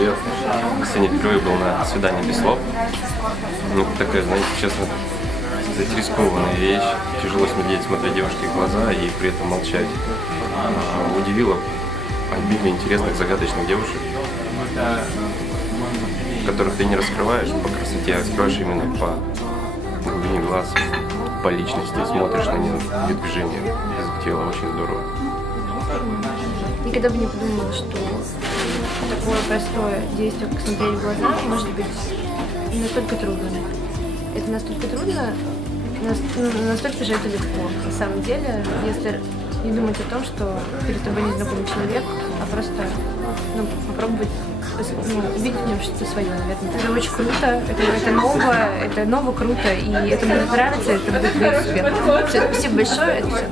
привет. Сегодня впервые был на свидании без слов. Ну, такая, знаете, честно сказать, рискованная вещь. Тяжело смотреть девушке в глаза и при этом молчать. Удивило обилие интересных, загадочных девушек, которых ты не раскрываешь по красоте, а раскрываешь именно по глубине глаз, по личности, смотришь на нее, вид движения, язык тела, очень здорово. Никогда бы не подумала, что такое простое действие, как смотреть в глаза, может быть настолько трудно. Это настолько трудно, настолько же это легко. На самом деле, если не думать о том, что перед тобой незнакомый человек, а просто попробовать увидеть в нем что-то свое, наверное. Это очень круто, это ново круто, и это будет нравиться, это будет твой успех. Все, спасибо большое, это все.